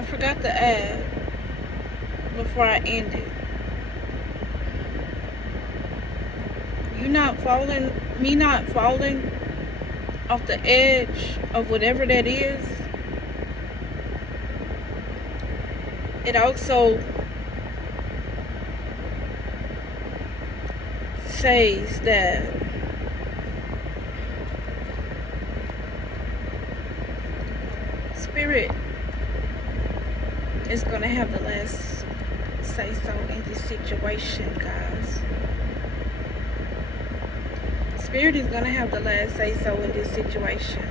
I forgot to add before I end it. You not falling, me not falling off the edge of whatever that is. It also says that spirit is gonna have the last say so in this situation, guys. Spirit is gonna have the last say so in this situation.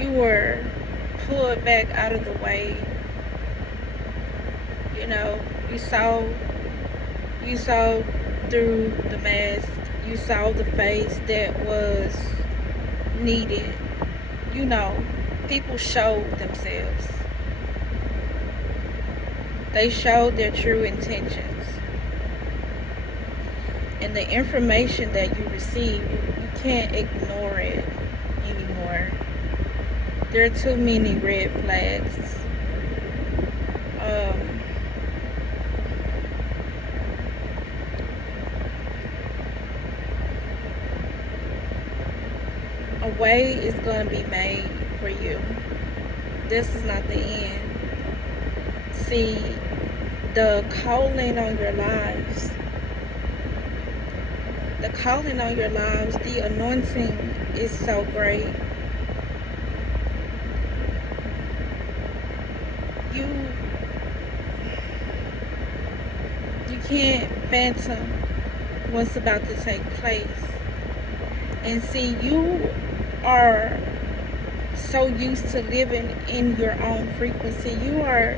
You were pulled back out of the way. You know, you saw through the mask. You saw the face that was needed. You know, people showed themselves. They showed their true intentions. And the information that you receive, you can't ignore it anymore. There are too many red flags. A way is going to be made for you. This is not the end. See, the calling on your lives, the anointing is so great. You can't phantom what's about to take place. And see, you are so used to living in your own frequency. You are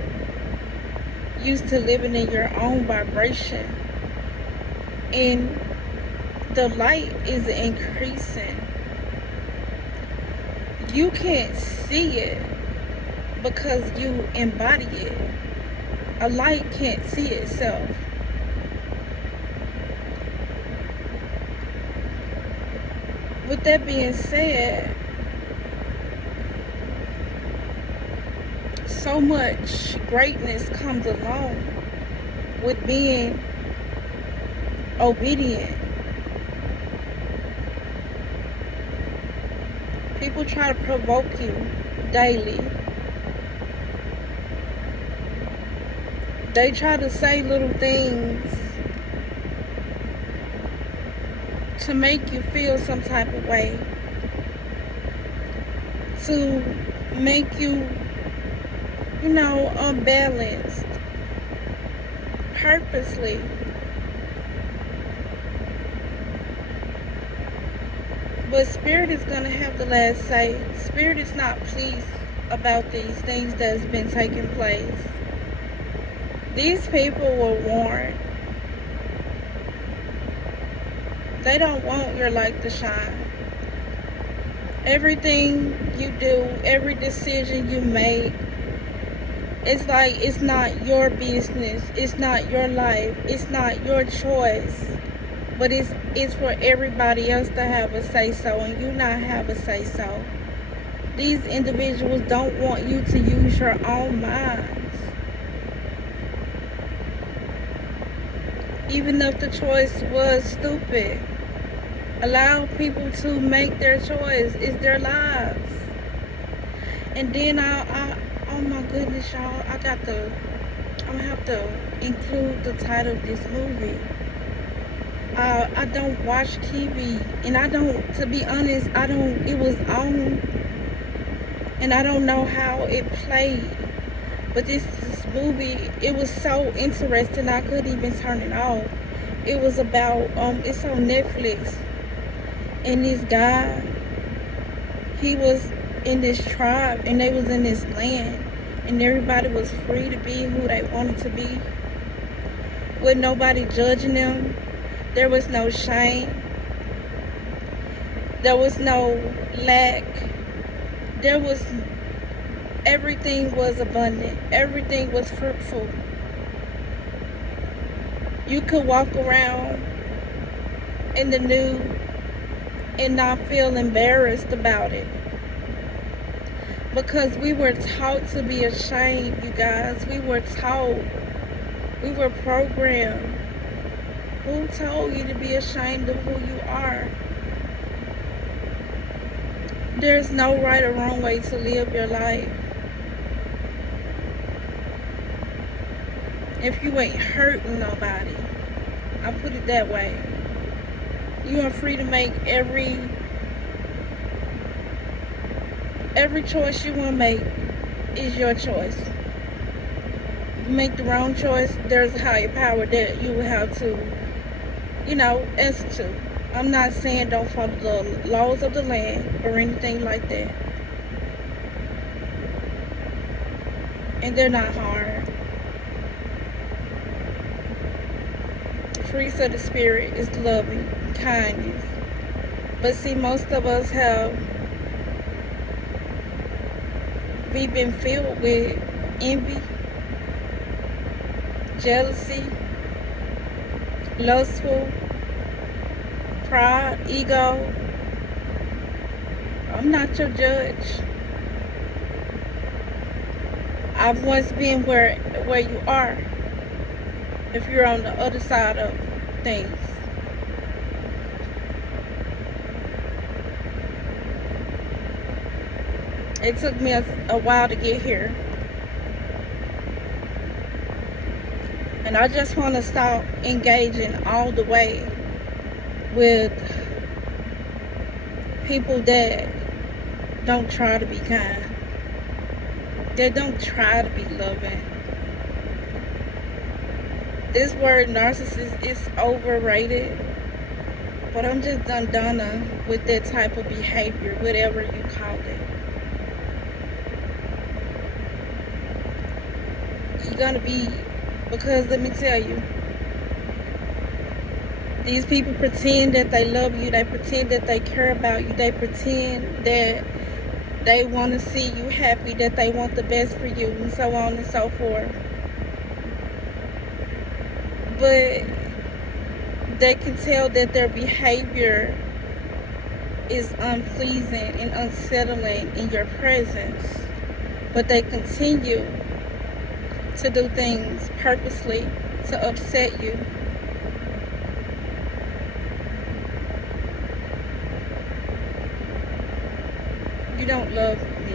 used to living in your own vibration. And the light is increasing. You can't see it because you embody it. A light can't see itself. With that being said, so much greatness comes along with being obedient. People try to provoke you daily. They try to say little things to make you feel some type of way, to make you, unbalanced, purposely. But Spirit is going to have the last say. Spirit is not pleased about these things that's been taking place. These people were warned. They don't want your light to shine. Everything you do, every decision you make, it's like it's not your business. It's not your life. It's not your choice. But it's for everybody else to have a say-so, and you not have a say-so. These individuals don't want you to use your own minds. Even if the choice was stupid. Allow people to make their choice. It's their lives. And then oh my goodness, y'all, I'm gonna have to include the title of this movie. I don't watch TV, and to be honest, it was on, and I don't know how it played. But this movie, it was so interesting, I couldn't even turn it off. It was about, it's on Netflix. And this guy, he was in this tribe, and they was in this land, and everybody was free to be who they wanted to be, with nobody judging them. There was no shame. There was no lack. Everything was abundant. Everything was fruitful. You could walk around in the nude and not feel embarrassed about it. Because we were taught to be ashamed, you guys. We were taught. We were programmed. Who told you to be ashamed of who you are? There's no right or wrong way to live your life. If you ain't hurting nobody, I put it that way. You are free to make every choice you want to make is your choice. If you make the wrong choice, there's a higher power that you will have to, answer to. I'm not saying don't follow the laws of the land or anything like that. And they're not hard. Fruits of the Spirit is loving, kindness. But see, most of us we've been filled with envy, jealousy, lustful, pride, ego. I'm not your judge. I've once been where you are, if you're on the other side of things. It took me a while to get here. And I just want to stop engaging all the way with people that don't try to be kind. They don't try to be loving. This word narcissist is overrated. But I'm just done with that type of behavior, whatever you call it. You're gonna be, because let me tell you, these people pretend that they love you, they pretend that they care about you, they pretend that they want to see you happy, that they want the best for you, and so on and so forth. But they can tell that their behavior is unpleasing and unsettling in your presence, but they continue to do things purposely to upset you. You don't love me.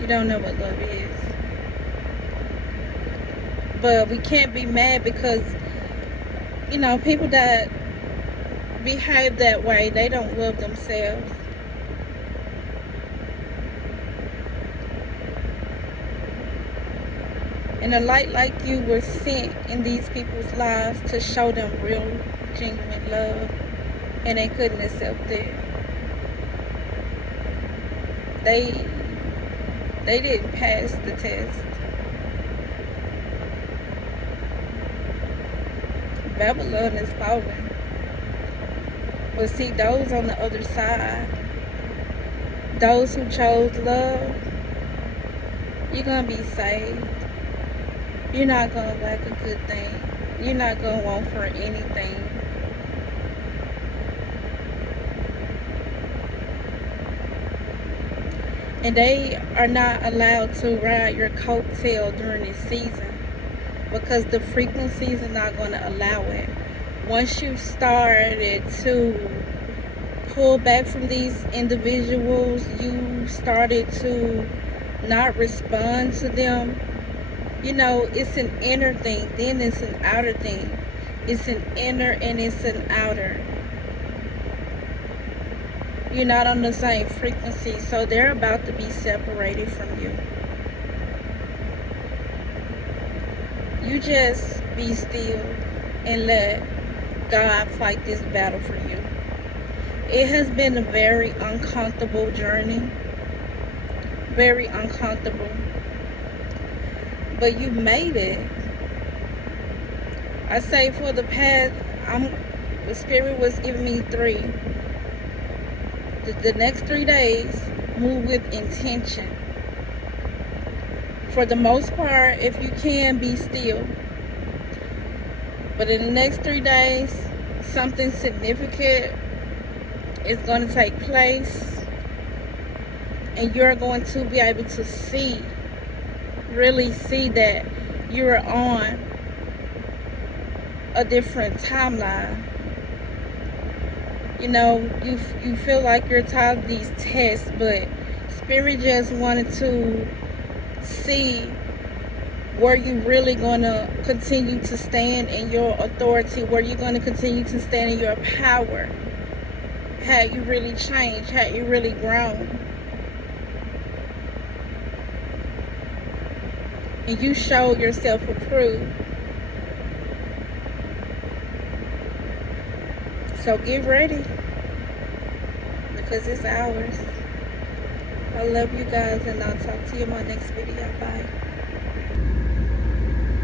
You don't know what love is. But we can't be mad because, people that behave that way, they don't love themselves. And a light like you was sent in these people's lives to show them real, genuine love. And they couldn't accept it. They didn't pass the test. Babylon is falling. But see, those on the other side, those who chose love, you're going to be saved. You're not going to lack a good thing. You're not going to want for anything. And they are not allowed to ride your coattail during this season because the frequencies are not going to allow it. Once you've started to pull back from these individuals, you started to not respond to them. It's an inner thing, then it's an outer thing. It's an inner and it's an outer. You're not on the same frequency, so they're about to be separated from you. You just be still and let God fight this battle for you. It has been a very uncomfortable journey. Very uncomfortable. But you made it. I say for the past, the Spirit was giving me 3. The next 3 days, move with intention. For the most part, if you can, be still. But in the next 3 days, something significant is going to take place, and you're going to be able to see, really see that you're on a different timeline. You know, you feel like you're tired of these tests, but Spirit just wanted to see where you really going to continue to stand in your authority, where you're going to continue to stand in your power. Had you really changed? Had you really grown? And you showed yourself approved. So get ready, because it's ours. I love you guys, and I'll talk to you in my next video. Bye.